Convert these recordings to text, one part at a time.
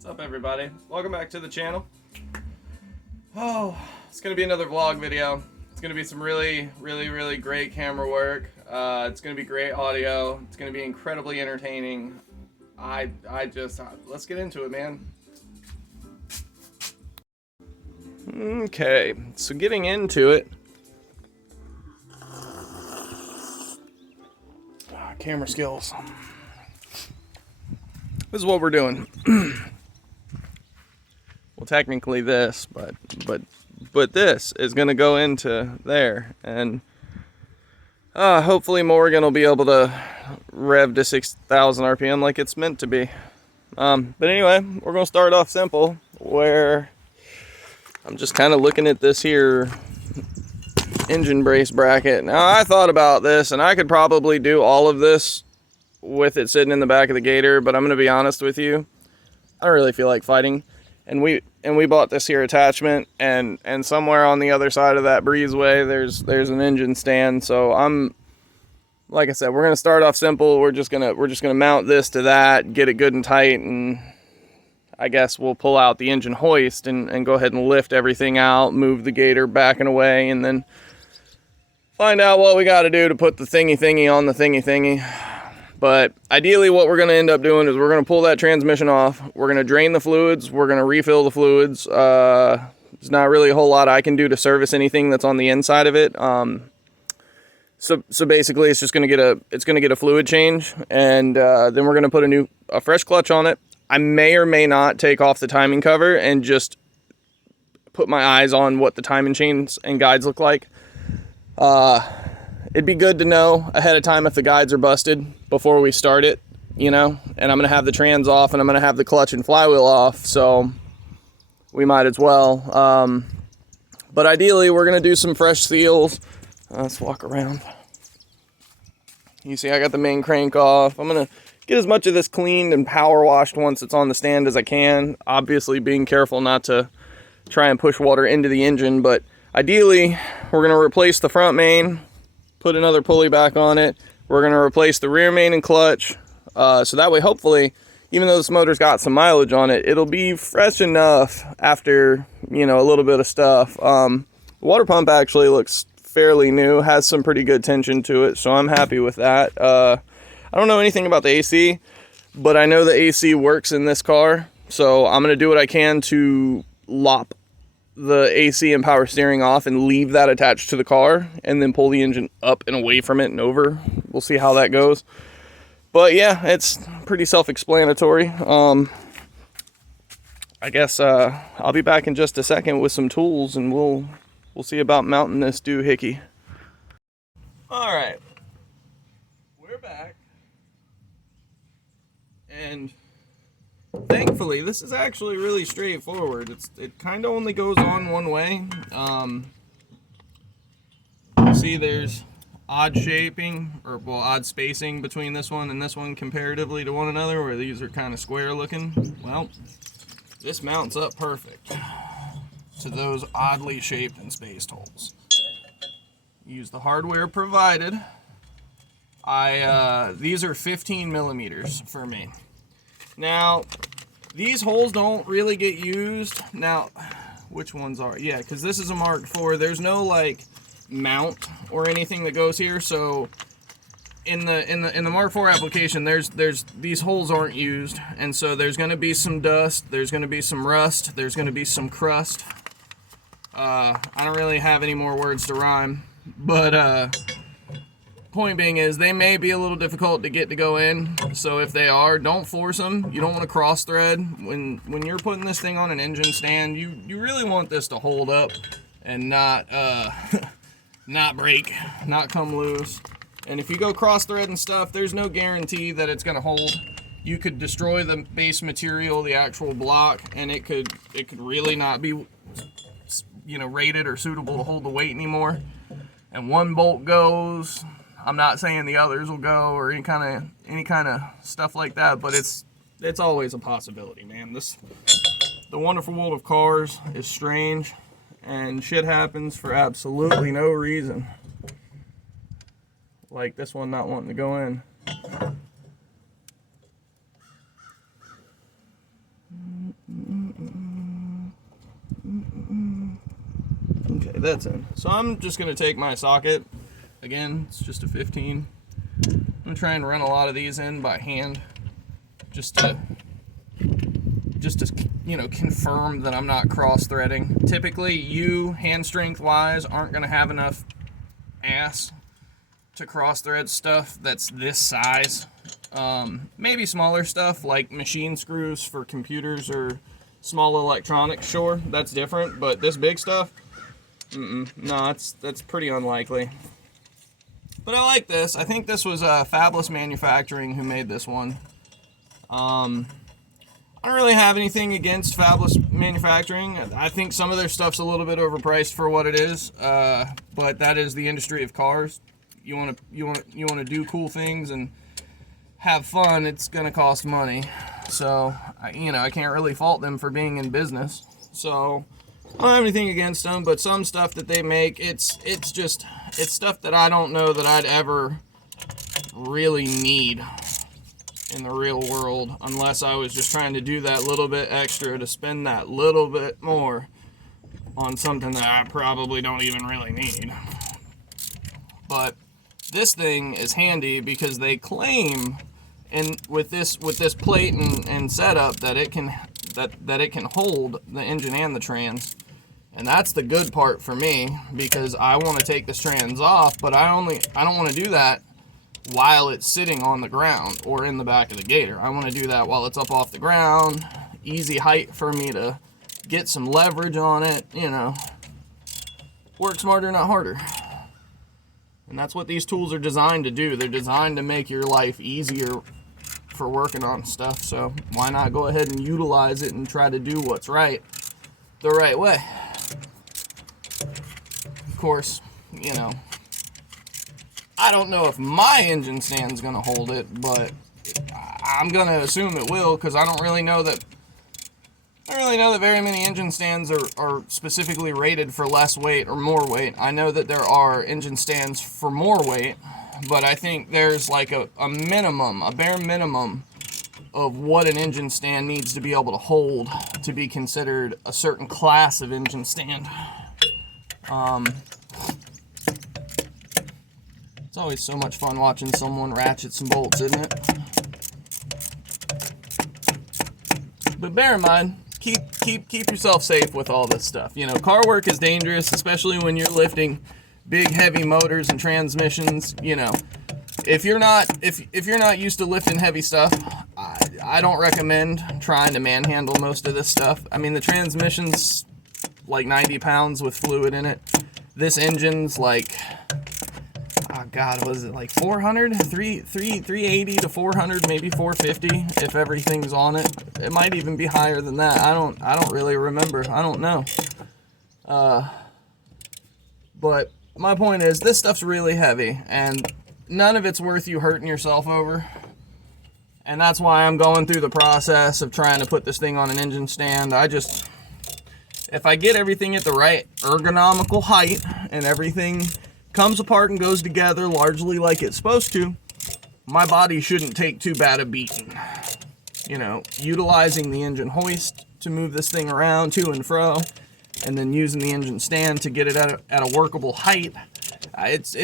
What's up, everybody? Welcome back to the channel. Oh, it's gonna be another vlog video. It's gonna be some really great camera work. It's gonna be great audio. It's gonna be incredibly entertaining. Let's get into it, man. Okay, so getting into it. Camera skills. This is what we're doing. Well, technically this, but this is going to go into there, and hopefully Morgan will be able to rev to 6,000 RPM like it's meant to be. But anyway, we're going to start off simple, where I'm just kind of looking at this here engine brace bracket. Now, I thought about this, and I could probably do all of this with it sitting in the back of the Gator, but I'm going to be honest with you, I don't really feel like fighting. And we bought this here attachment, and somewhere on the other side of that breezeway there's an engine stand. So like I said, we're gonna start off simple. We're just gonna mount this to that, get it good and tight, and I guess we'll pull out the engine hoist and go ahead and lift everything out, move the Gator back and away, and then find out what we got to do to put the thingy on the thingy. But ideally what we're going to end up doing is we're going to pull that transmission off. We're going to drain the fluids. We're going to refill the fluids. There's not really a whole lot I can do to service anything that's on the inside of it. So basically it's just going to get a fluid change, and then we're going to put a fresh clutch on it. I may or may not take off the timing cover and just put my eyes on what the timing chains and guides look like. It'd be good to know ahead of time if the guides are busted before we start it, you know, and I'm going to have the trans off, and I'm going to have the clutch and flywheel off, so we might as well. But ideally, we're going to do some fresh seals. Let's walk around. You see, I got the main crank off. I'm going to get as much of this cleaned and power washed once it's on the stand as I can, obviously being careful not to try and push water into the engine, but ideally, we're going to replace the front main, put another pulley back on it. We're going to replace the rear main and clutch. So that way, hopefully, even though this motor's got some mileage on it, it'll be fresh enough after, you know, a little bit of stuff. The water pump actually looks fairly new, has some pretty good tension to it, so I'm happy with that. I don't know anything about the AC, but I know the AC works in this car, so I'm going to do what I can to lop the AC and power steering off and leave that attached to the car, and then pull the engine up and away from it and over. We'll see how that goes. But yeah, it's pretty self-explanatory. I guess I'll be back in just a second with some tools, and we'll see about mounting this doohickey. All right, we're back, and thankfully, this is actually really straightforward. It kind of only goes on one way. You see there's odd shaping, or well, odd spacing between this one and this one comparatively to one another, where these are kind of square looking. Well, this mounts up perfect to those oddly shaped and spaced holes. Use the hardware provided. These are 15 millimeters for me. Now, these holes don't really get used. Now, which ones are? Yeah, because this is a Mark IV. There's no like mount or anything that goes here. So in the Mark IV application, there's these holes aren't used, and so there's going to be some dust. There's going to be some rust. There's going to be some crust. I don't really have any more words to rhyme, but point being is they may be a little difficult to get to go in, so if they are, don't force them. You don't want to cross thread. When you're putting this thing on an engine stand, you really want this to hold up and not not break, not come loose. And if you go cross thread and stuff, there's no guarantee that it's going to hold. You could destroy the base material, the actual block, and it could really not be, you know, rated or suitable to hold the weight anymore. And one bolt goes. I'm not saying the others will go or any kind of stuff like that, but it's always a possibility, man. The wonderful world of cars is strange, and shit happens for absolutely no reason. Like this one not wanting to go in. socket that's in. So I'm just gonna take my socket, again, it's just a 15. I'm gonna try and run a lot of these in by hand, just to you know, confirm that I'm not cross-threading. Typically, you, hand strength-wise, aren't gonna have enough ass to cross-thread stuff that's this size. Maybe smaller stuff like machine screws for computers or small electronics, sure, that's different, but this big stuff, no, that's pretty unlikely. But I like this. I think this was Fabless Manufacturing who made this one. I don't really have anything against Fabless Manufacturing. I think some of their stuff's a little bit overpriced for what it is, but that is the industry of cars. You want to do cool things and have fun, it's gonna cost money. So, you know, I can't really fault them for being in business. So, I don't have anything against them, but some stuff that they make, it's stuff that I don't know that I'd ever really need in the real world, unless I was just trying to do that little bit extra to spend that little bit more on something that I probably don't even really need. But this thing is handy because they claim, and with this plate and setup, that it can hold the engine and the trans, and that's the good part for me, because I want to take this trans off, but I don't want to do that while it's sitting on the ground or in the back of the gator. I want to do that while it's up off the ground, easy height for me to get some leverage on it, you know. Work smarter, not harder. And that's what these tools are designed to do. They're designed to make your life easier for working on stuff. So why not go ahead and utilize it and try to do what's right the right way? Of course, you know, I don't know if my engine stand's gonna hold it, but I'm gonna assume it will, because I don't really know that very many engine stands are specifically rated for less weight or more weight. I know that there are engine stands for more weight, but I think there's like a minimum, a bare minimum of what an engine stand needs to be able to hold to be considered a certain class of engine stand. It's always so much fun watching someone ratchet some bolts, isn't it? But bear in mind, keep yourself safe with all this stuff. You know, car work is dangerous, especially when you're lifting big heavy motors and transmissions. You know, if you're not used to lifting heavy stuff, I don't recommend trying to manhandle most of this stuff. I mean, the transmission's like 90 pounds with fluid in it. This engine's like, oh God, was it like 380 to 400, maybe 450 if everything's on it. It might even be higher than that. I don't really remember. I don't know. But my point is, this stuff's really heavy, and none of it's worth you hurting yourself over. And that's why I'm going through the process of trying to put this thing on an engine stand. If I get everything at the right ergonomical height and everything comes apart and goes together largely like it's supposed to, my body shouldn't take too bad a beating. You know, utilizing the engine hoist to move this thing around to and fro, and then using the engine stand to get it at a workable height. It's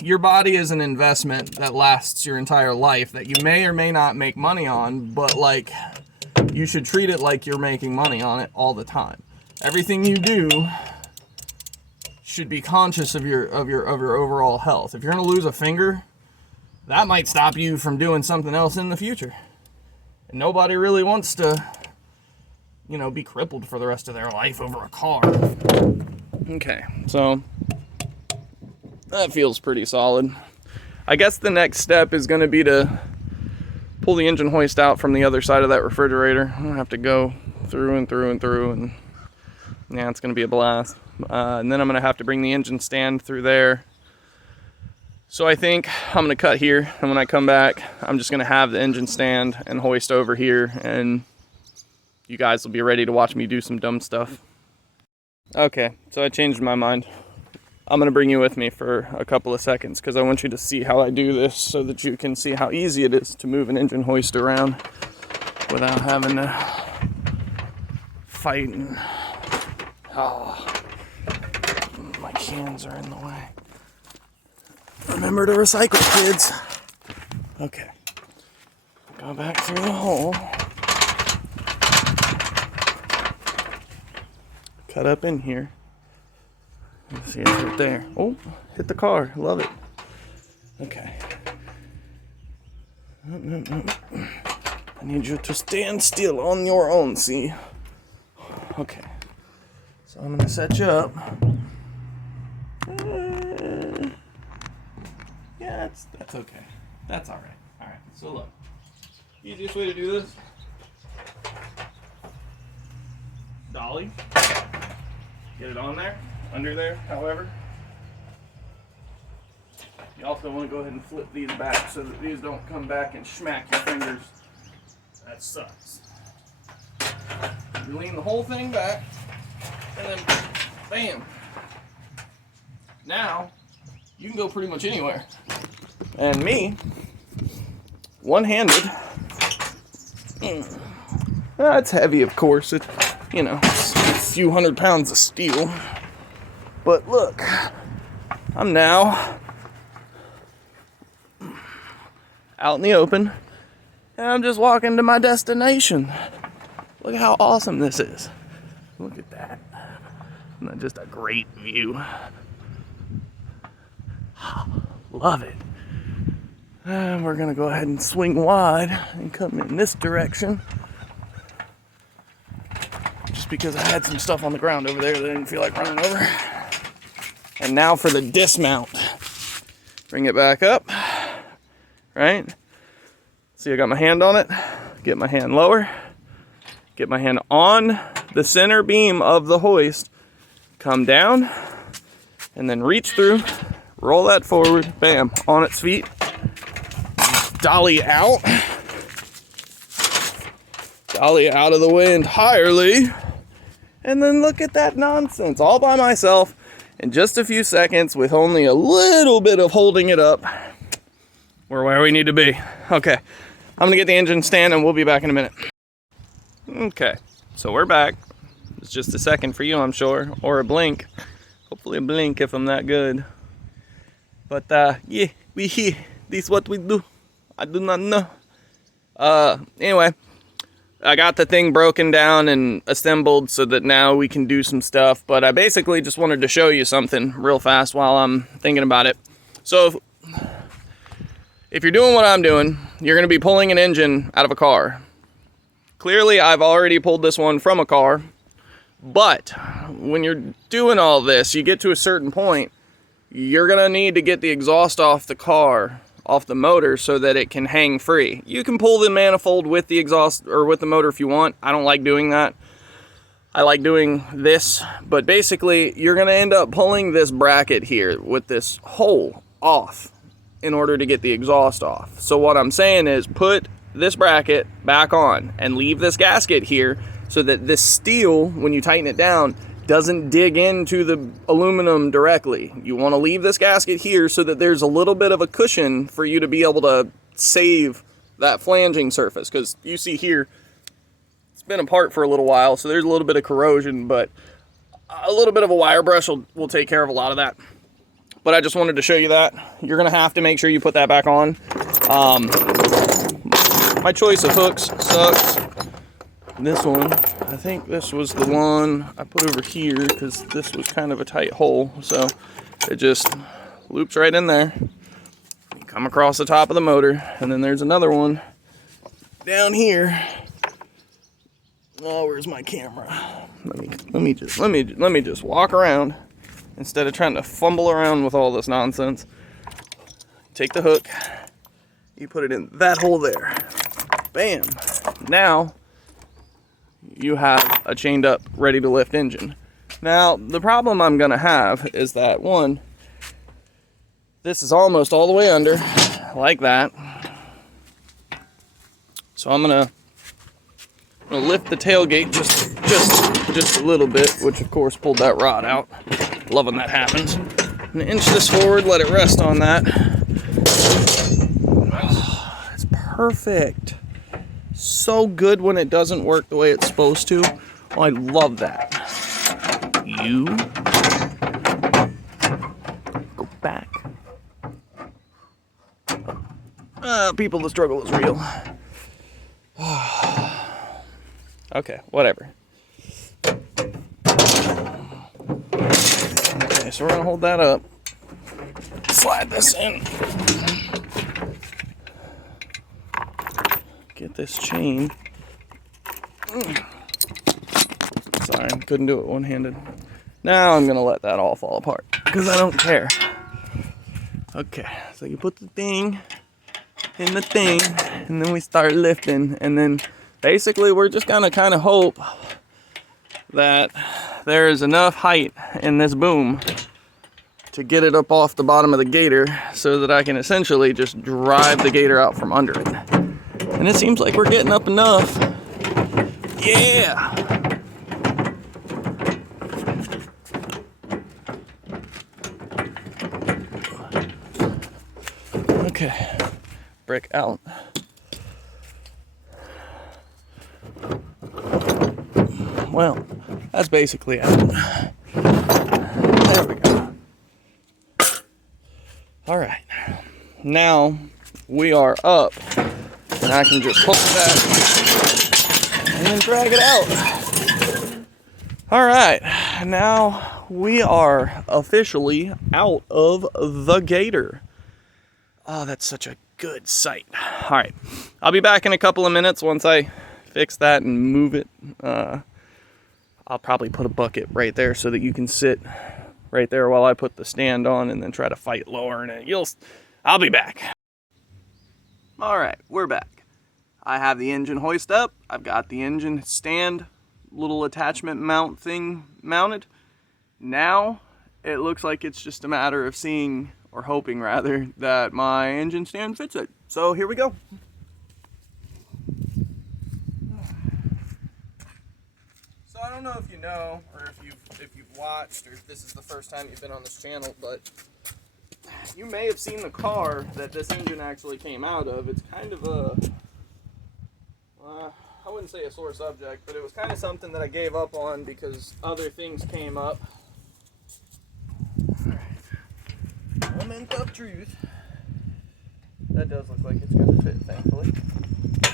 your body is an investment that lasts your entire life that you may or may not make money on, but like, you should treat it like you're making money on it all the time. Everything you do should be conscious of your overall health. If you're gonna lose a finger, that might stop you from doing something else in the future. And nobody really wants to, you know, be crippled for the rest of their life over a car. Okay, so that feels pretty solid. I guess the next step is gonna be to pull the engine hoist out from the other side of that refrigerator. I'm gonna have to go through and yeah, it's gonna be a blast. And then I'm gonna have to bring the engine stand through there. So I think I'm gonna cut here, and when I come back, I'm just gonna have the engine stand and hoist over here, and you guys will be ready to watch me do some dumb stuff. Okay, so I changed my mind. I'm gonna bring you with me for a couple of seconds because I want you to see how I do this so that you can see how easy it is to move an engine hoist around without having to fight. Oh. hands are in the way. Remember to recycle, kids. Okay. Go back through the hole. Cut up in here. Let's see, it's right there. Oh, hit the car. Love it. Okay. I need you to stand still on your own, see? Okay. So I'm gonna set you up. Yeah, that's okay. That's alright. Alright, so look. Easiest way to do this. Dolly. Get it on there, under there, however. You also want to go ahead and flip these back so that these don't come back and smack your fingers. That sucks. You lean the whole thing back, and then bam. Now, you can go pretty much anywhere. And me, one-handed, it's heavy, of course. It's a few 100 pounds of steel. But look, I'm now out in the open, and I'm just walking to my destination. Look how awesome this is. Look at that. Isn't that just a great view? Love it. And we're gonna go ahead and swing wide and come in this direction. Just because I had some stuff on the ground over there that I didn't feel like running over. And now for the dismount. Bring it back up, right? See, I got my hand on it. Get my hand lower. Get my hand on the center beam of the hoist. Come down, and then reach through. Roll that forward, bam, on its feet. Dolly out. Dolly out of the way entirely. And then look at that nonsense, all by myself, in just a few seconds, with only a little bit of holding it up. We're where we need to be. Okay, I'm gonna get the engine stand and we'll be back in a minute. Okay, so we're back. It's just a second for you, I'm sure, or a blink. Hopefully a blink if I'm that good. But yeah, we here. This is what we do. I do not know. Anyway, I got the thing broken down and assembled so that now we can do some stuff. But I basically just wanted to show you something real fast while I'm thinking about it. So if you're doing what I'm doing, you're going to be pulling an engine out of a car. Clearly, I've already pulled this one from a car. But when you're doing all this, you get to a certain point, you're gonna need to get the exhaust off the car, off the motor, so that it can hang free. You can pull the manifold with the exhaust or with the motor if you want. I don't like doing that. I like doing this, but basically you're gonna end up pulling this bracket here with this hole off in order to get the exhaust off. So what I'm saying is put this bracket back on and leave this gasket here so that this steel, when you tighten it down, doesn't dig into the aluminum directly. You want to leave this gasket here so that there's a little bit of a cushion for you to be able to save that flanging surface, because you see here it's been apart for a little while, so there's a little bit of corrosion, but a little bit of a wire brush will take care of a lot of that. But I just wanted to show you that. You're gonna have to make sure you put that back on. My choice of hooks sucks. This one, I think this was the one I put over here because this was kind of a tight hole, so it just loops right in there. You come across the top of the motor, and then there's another one down here. Oh, where's my camera? Let me just walk around instead of trying to fumble around with all this nonsense. Take the hook, you put it in that hole there. Bam. Now you have a chained up, ready to lift engine. Now, the problem I'm gonna have is that, one, this is almost all the way under, like that. So I'm gonna lift the tailgate just a little bit, which of course pulled that rod out. Love when that happens. I'm gonna inch this forward, let it rest on that. Oh, it's perfect. So good when it doesn't work the way it's supposed to. Oh, I love that. You People, the struggle is real. Okay, whatever. Okay, so we're gonna hold that up. Slide this in. Get this chain. Sorry, couldn't do it one-handed. Now I'm gonna let that all fall apart because I don't care. Okay, so you put the thing in the thing, and then we start lifting, and then basically we're just gonna kind of hope that there is enough height in this boom to get it up off the bottom of the gator so that I can essentially just drive the gator out from under it. And it seems like we're getting up enough. Yeah! Okay, brick out. Well, that's basically it. There we go. All right, now we are up, and I can just hold that and then drag it out. All right, now we are officially out of the gator. Oh, that's such a good sight. All right, I'll be back in a couple of minutes once I fix that and move it. I'll probably put a bucket right there so that you can sit right there while I put the stand on and then try to fight lowering it. I'll be back. All right, we're back. I have the engine hoist up. I've got the engine stand, little attachment mount thing mounted. Now it looks like it's just a matter of seeing, or hoping rather, that my engine stand fits it. So here we go. So I don't know if you know, or if you've watched, or if this is the first time you've been on this channel, but you may have seen the car that this engine actually came out of. It's kind of a, I wouldn't say a sore subject, but it was kind of something that I gave up on because other things came up. Moment of truth. That does look like it's going to fit, thankfully.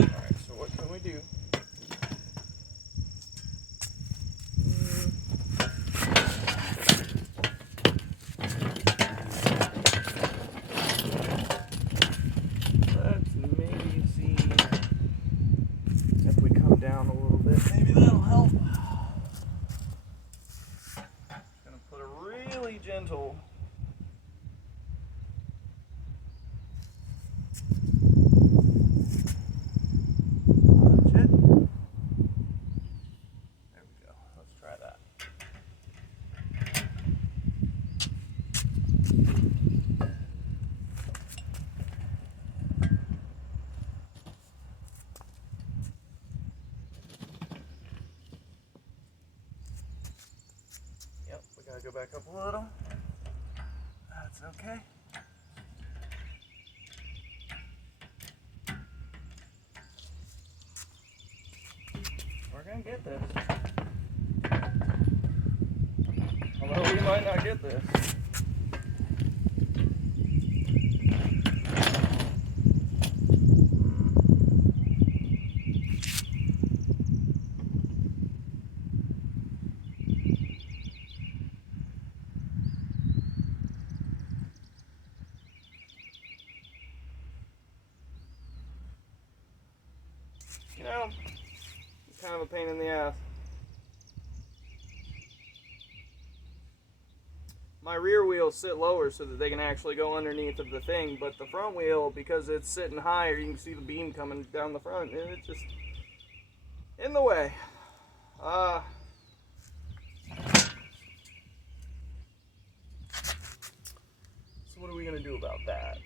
Alright, so what can we do? Let's maybe see if we come down a little bit. Maybe that'll help. Just going to put a really gentle go back up a little. That's okay. We're gonna get this. Although we might not get this. You know, it's kind of a pain in the ass. My rear wheels sit lower so that they can actually go underneath of the thing, but the front wheel, because it's sitting higher, you can see the beam coming down the front, and it's just in the way. So what are we gonna do about that?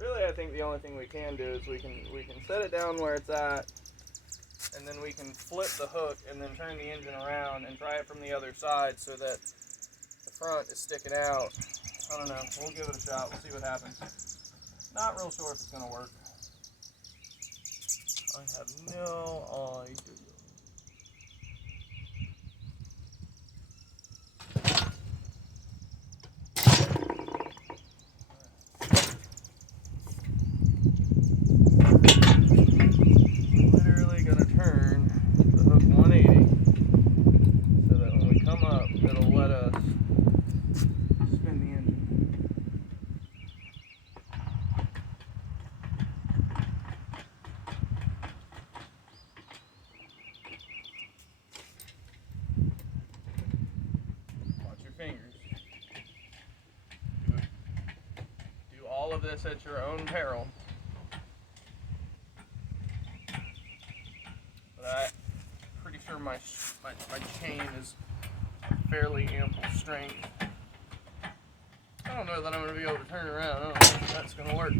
Really, I think the only thing we can do is we can set it down where it's at, and then we can flip the hook and then turn the engine around and try it from the other side so that the front is sticking out. I don't know. We'll give it a shot. We'll see what happens. Not real sure if it's going to work. I have no idea. this at your own peril. But I'm pretty sure my chain is fairly ample strength. I don't know that I'm going to be able to turn around. I don't think that's going to work.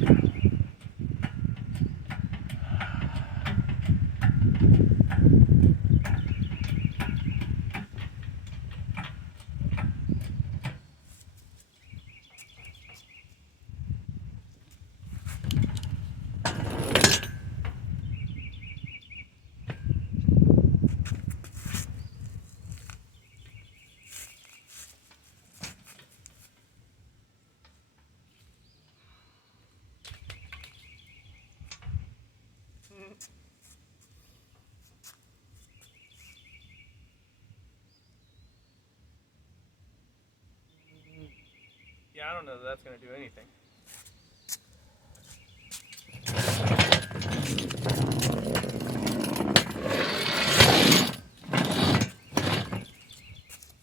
Yeah, I don't know that that's going to do anything.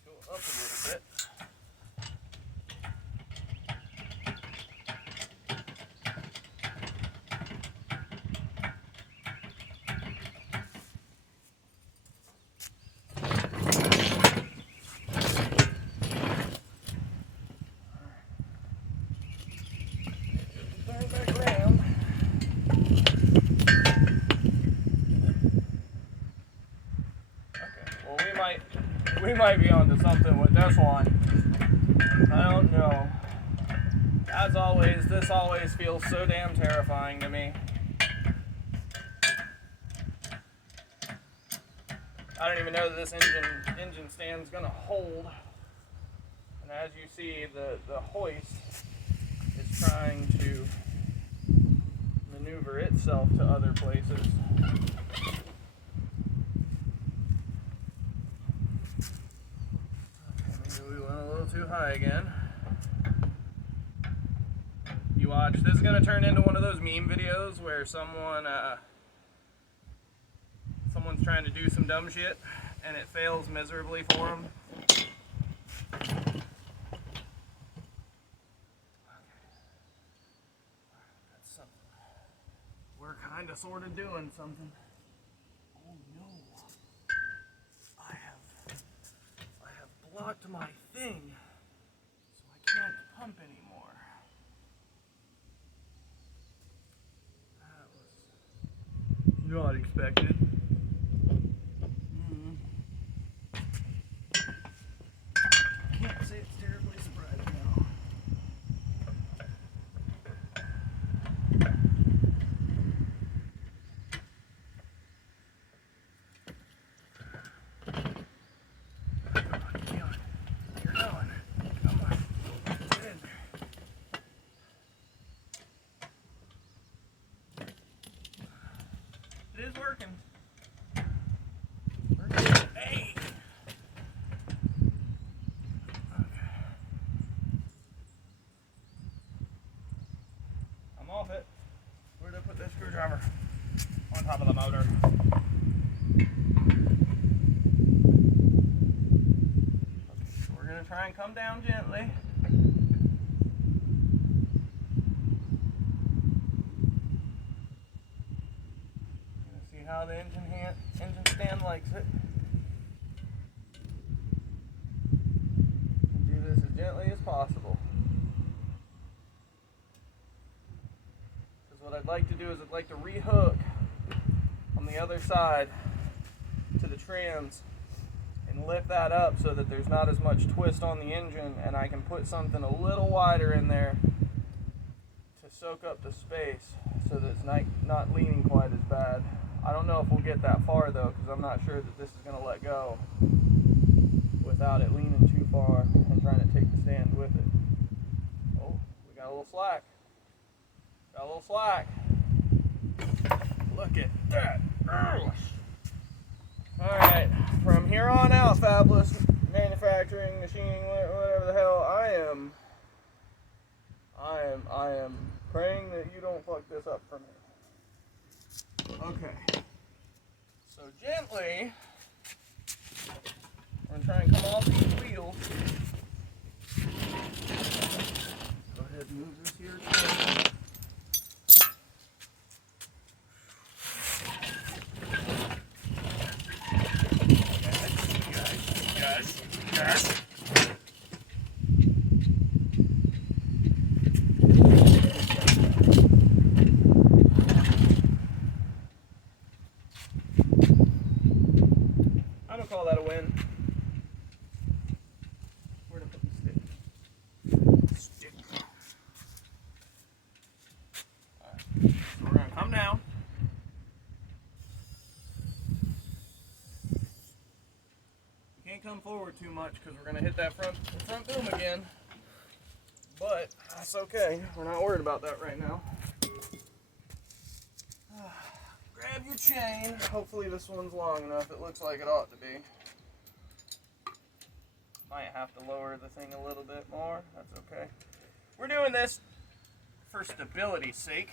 Go up a little bit. We might be onto something with this one. I don't know. As always, this always feels so damn terrifying to me. I don't even know that this engine stand's gonna hold. And as you see, the hoist is trying to maneuver itself to other places. Too high again. You watch. This is gonna turn into one of those meme videos where someone's trying to do some dumb shit and it fails miserably for them. That's something. We're kind of sort of doing something. Oh no! I have blocked my thing. Can't pump anymore. That was not expected. Can't say it's terribly surprising now. It is working. Hey! Okay. I'm off it. Where did I put this screwdriver? On top of the motor. Okay, so we're going to try and come down gently. How the engine stand likes it. And do this as gently as possible. Because what I'd like to do is I'd like to rehook on the other side to the trans and lift that up so that there's not as much twist on the engine, and I can put something a little wider in there to soak up the space so that it's not leaning quite as bad. I don't know if we'll get that far though, because I'm not sure that this is going to let go without it leaning too far and trying to take the stand with it. Oh, we got a little slack. Got a little slack. Look at that. Alright, from here on out, Fabulous Manufacturing, Machining, whatever the hell, I am praying that you don't fuck this up for me. Okay, so gently, we're going to try and come off these wheels. Go ahead and move this here. Can't come forward too much because we're gonna hit that front boom again. But that's okay. We're not worried about that right now. Grab your chain. Hopefully this one's long enough. It looks like it ought to be. Might have to lower the thing a little bit more. That's okay. We're doing this for stability's sake.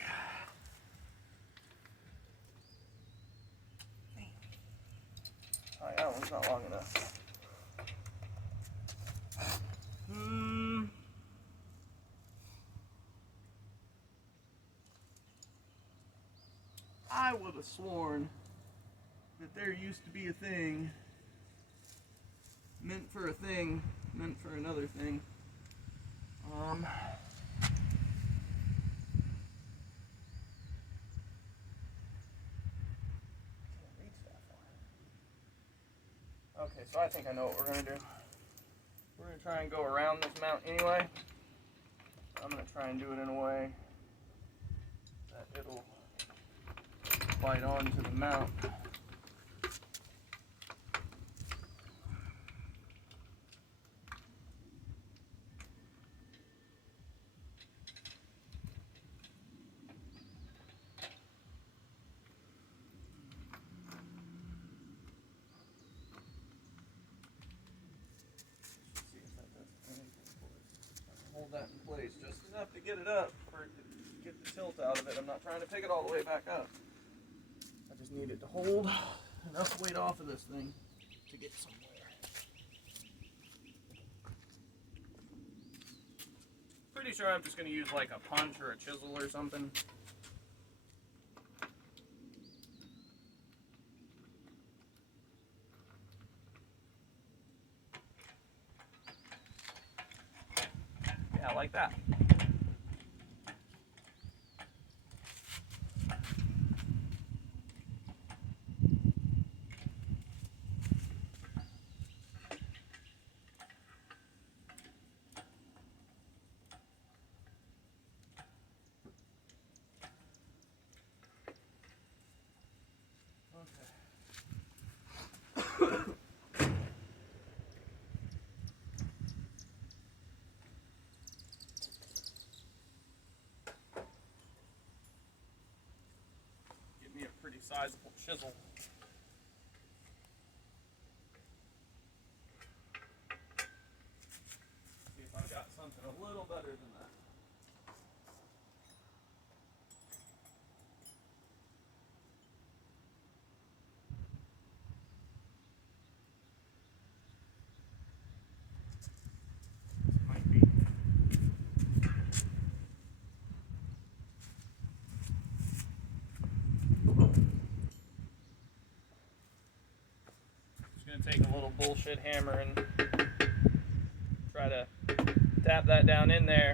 Oh, yeah, that one's not long enough. I would have sworn that there used to be a thing meant for a thing, meant for another thing. Okay, so I think I know what we're gonna do. We're gonna try and go around this mount anyway. I'm gonna try and do it in a way that it'll bite onto the mount. Hold that in place just enough to get it up, or to get the tilt out of it. I'm not trying to pick it all the way back up. I just need it to hold enough weight off of this thing to get somewhere. Pretty sure I'm just going to use like a punch or a chisel or something. Yeah, like that. Pretty sizable chisel. See if I've got something a little better than that. Might be. Take a little bullshit hammer and try to tap that down in there.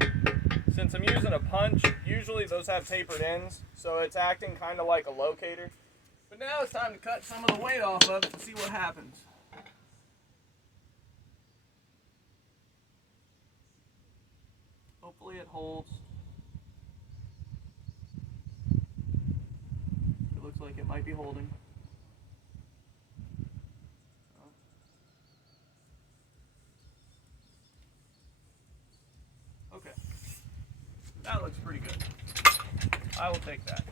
Since I'm using a punch, usually those have tapered ends, so it's acting kind of like a locator. But now it's time to cut some of the weight off of it and see what happens. Hopefully it holds. It looks like it might be holding. Okay, that looks pretty good. I will take that.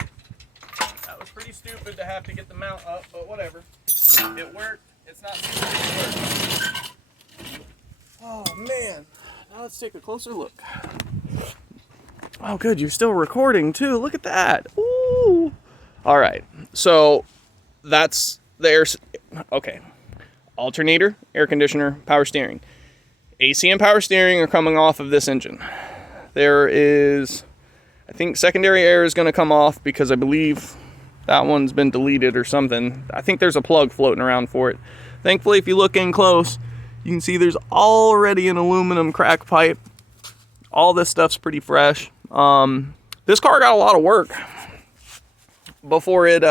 That was pretty stupid to have to get the mount up, but whatever. It worked. It's not super work. Oh man, now let's take a closer look. Oh good, you're still recording too. Look at that. Ooh. All right, so that's the air. Okay, alternator, air conditioner, power steering. AC and power steering are coming off of this engine. There is, I think secondary air is going to come off because I believe that one's been deleted or something. I think there's a plug floating around for it. Thankfully, if you look in close, you can see there's already an aluminum crack pipe. All this stuff's pretty fresh. This car got a lot of work before it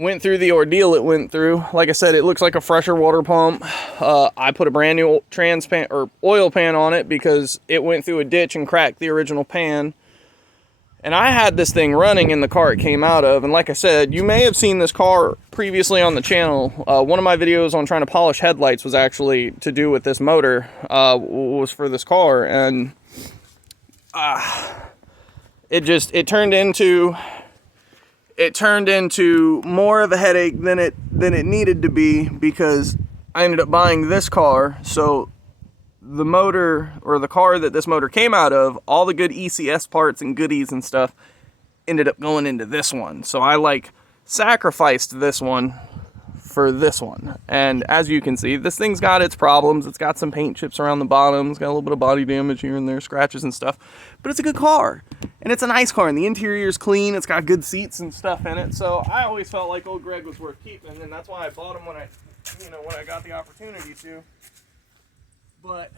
went through the ordeal it went through. Like I said, it looks like a fresher water pump. I put a brand new trans pan or oil pan on it because it went through a ditch and cracked the original pan. And I had this thing running in the car it came out of, and like I said, you may have seen this car previously on the channel. One of my videos on trying to polish headlights was actually to do with this motor, was for this car, and it turned into more of a headache than it needed to be, because I ended up buying this car. So the motor, or the car that this motor came out of, all the good ECS parts and goodies and stuff ended up going into this one. So I like sacrificed this one for this one. And as you can see, this thing's got its problems. It's got some paint chips around the bottom. It's got a little bit of body damage here and there, scratches and stuff. But it's a good car. And it's a nice car. And the interior's clean. It's got good seats and stuff in it. So I always felt like old Greg was worth keeping. And that's why I bought him when I got the opportunity to. But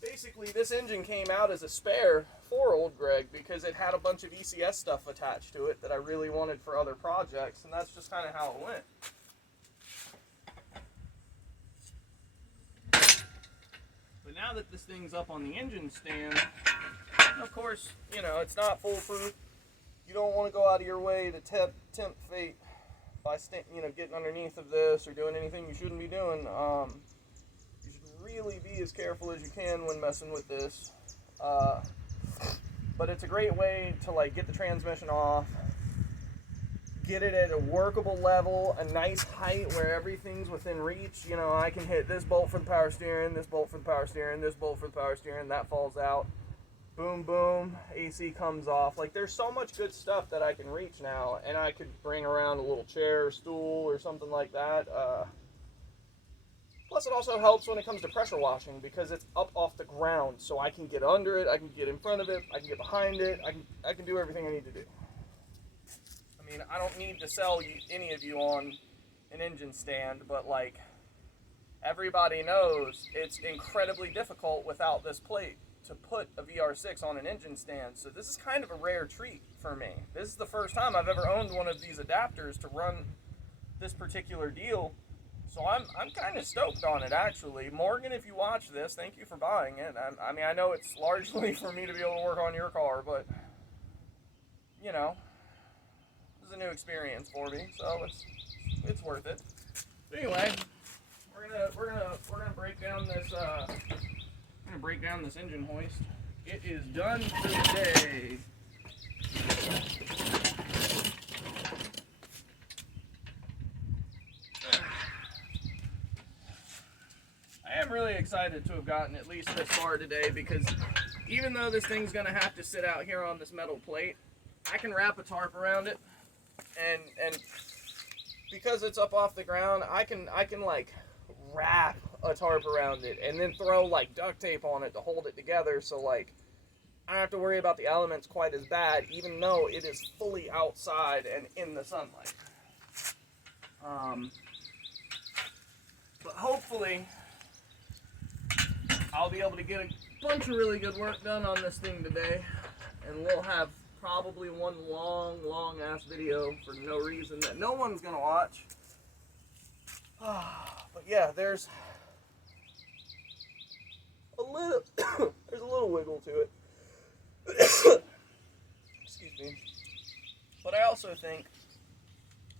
basically, this engine came out as a spare for old Greg because it had a bunch of ECS stuff attached to it that I really wanted for other projects, and that's just kind of how it went. But now that this thing's up on the engine stand, of course, it's not foolproof. You don't want to go out of your way to tempt fate by getting underneath of this or doing anything you shouldn't be doing. Really be as careful as you can when messing with this, but it's a great way to get the transmission off, get it at a workable level, a nice height where everything's within reach. I can hit this bolt for the power steering, this bolt for the power steering, this bolt for the power steering, that falls out, boom boom, AC comes off. There's so much good stuff that I can reach now, and I could bring around a little chair or stool or something like that. Plus, it also helps when it comes to pressure washing because it's up off the ground, so I can get under it, I can get in front of it, I can get behind it, I can do everything I need to do. I mean, I don't need to sell any of you on an engine stand, but everybody knows it's incredibly difficult without this plate to put a VR6 on an engine stand. So this is kind of a rare treat for me. This is the first time I've ever owned one of these adapters to run this particular deal. So I'm kind of stoked on it, actually. Morgan, if you watch this, thank you for buying it. I mean, I know it's largely for me to be able to work on your car, but this is a new experience for me, so it's worth it. But anyway, we're gonna break down this engine hoist. It is done for the day. I am really excited to have gotten at least this far today, because even though this thing's gonna have to sit out here on this metal plate, I can wrap a tarp around it, and because it's up off the ground, I can wrap a tarp around it and then throw duct tape on it to hold it together, so I don't have to worry about the elements quite as bad, even though it is fully outside and in the sunlight. But hopefully I'll be able to get a bunch of really good work done on this thing today, and we'll have probably one long ass video for no reason that no one's gonna watch. But yeah, there's a little wiggle to it. Excuse me. But I also think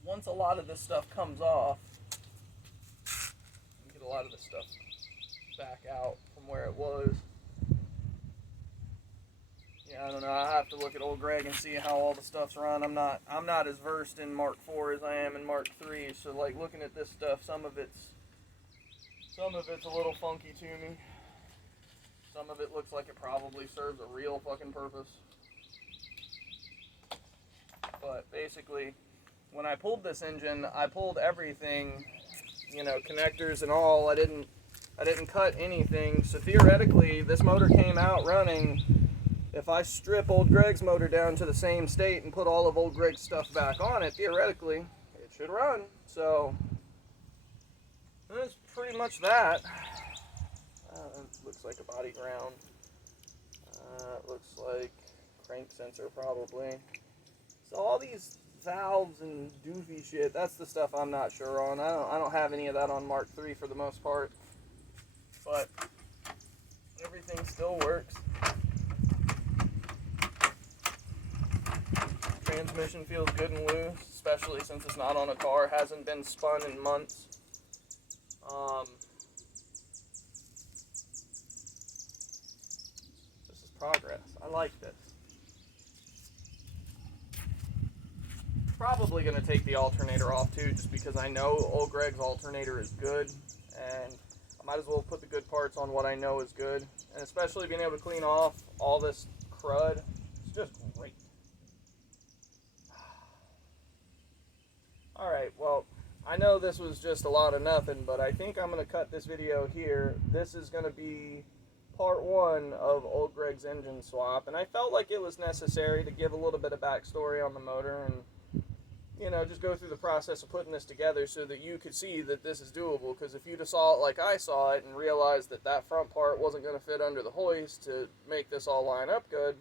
once a lot of this stuff comes off, you get a lot of this stuff back out from where it was. Yeah, I don't know. I have to look at old Greg and see how all the stuff's run. I'm not as versed in Mark IV as I am in Mark III. So looking at this stuff, some of it's a little funky to me. Some of it looks like it probably serves a real fucking purpose. But basically, when I pulled this engine, I pulled everything, connectors and all. I didn't cut anything. So theoretically, this motor came out running. If I strip old Greg's motor down to the same state and put all of old Greg's stuff back on it, theoretically, it should run. So that's pretty much that. Looks like a body ground. Looks like crank sensor probably. So all these valves and doofy shit, that's the stuff I'm not sure on. I don't have any of that on Mark III for the most part. But everything still works. transmission feels good and loose, especially since it's not on a car, hasn't been spun in months. This is progress. I like this. Probably going to take the alternator off too, just because I know old Greg's alternator is good, and I might as well put the good parts on what I know is good, and especially being able to clean off all this crud, it's just great. Alright, well, I know this was just a lot of nothing, but I think I'm going to cut this video here. This is going to be part 1 of old Greg's engine swap, and I felt like it was necessary to give a little bit of backstory on the motor and, you know, just go through the process of putting this together so that you could see that this is doable. Because if you'd have saw it like I saw it and realized that that front part wasn't going to fit under the hoist to make this all line up good,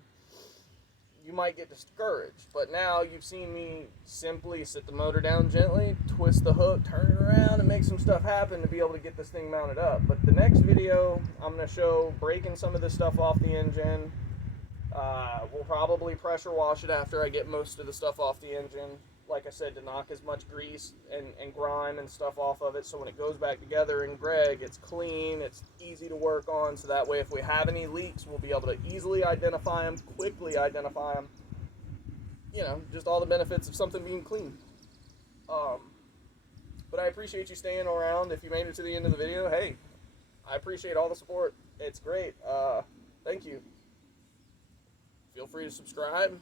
you might get discouraged. But now you've seen me simply sit the motor down gently, twist the hook, turn it around, and make some stuff happen to be able to get this thing mounted up. But the next video, I'm going to show breaking some of this stuff off the engine. We'll probably pressure wash it after I get most of the stuff off the engine. Like I said, to knock as much grease and grime and stuff off of it, so when it goes back together in Greg, it's clean, it's easy to work on, so that way if we have any leaks, we'll be able to easily identify them, quickly identify them. You know, just all the benefits of something being clean. But I appreciate you staying around. If you made it to the end of the video, hey, I appreciate all the support. It's great. Thank you. Feel free to subscribe.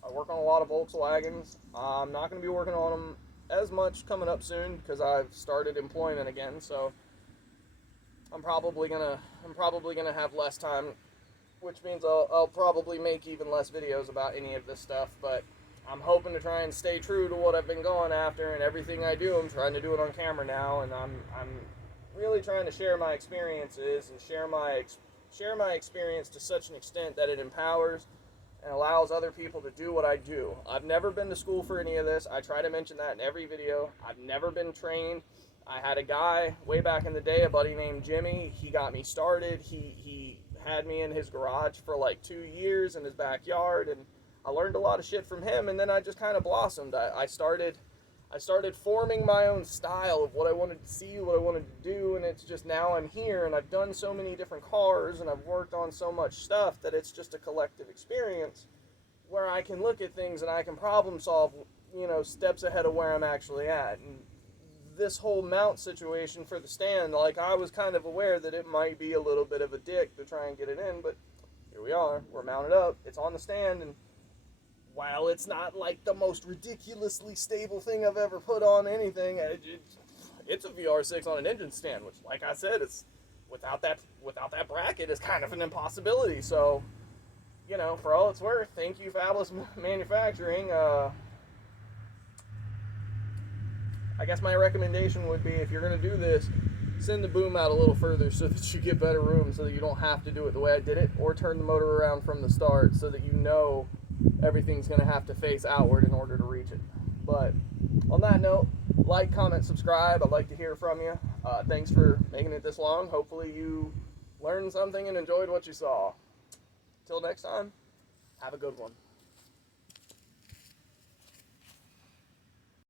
I work on a lot of Volkswagens. I'm not going to be working on them as much coming up soon because I've started employment again. So I'm probably gonna have less time, which means I'll probably make even less videos about any of this stuff. But I'm hoping to try and stay true to what I've been going after, and everything I do, I'm trying to do it on camera now, and I'm really trying to share my experiences and share my experience to such an extent that it empowers and allows other people to do what I do. I've never been to school for any of this. I try to mention that in every video. I've never been trained. I had a guy way back in the day, a buddy named Jimmy. He got me started. He had me in his garage for like 2 years in his backyard, and I learned a lot of shit from him, and then I just kind of blossomed. I started forming my own style of what I wanted to see, what I wanted to do, and it's just now I'm here, and I've done so many different cars, and I've worked on so much stuff that it's just a collective experience where I can look at things and I can problem solve, you know, steps ahead of where I'm actually at. And this whole mount situation for the stand, like, I was kind of aware that it might be a little bit of a dick to try and get it in, but here we are, we're mounted up, it's on the stand, and while it's not like the most ridiculously stable thing I've ever put on anything, it's a VR6 on an engine stand, which, like I said, it's without that bracket is kind of an impossibility. So, you know, for all it's worth, thank you, Fabulous Manufacturing. I guess my recommendation would be, if you're going to do this, send the boom out a little further so that you get better room, so that you don't have to do it the way I did it, or turn the motor around from the start so that you know everything's going to have to face outward in order to reach it. But on that note, like, comment, subscribe. I'd like to hear from you. Thanks for making it this long. Hopefully you learned something and enjoyed what you saw. Till next time, have a good one.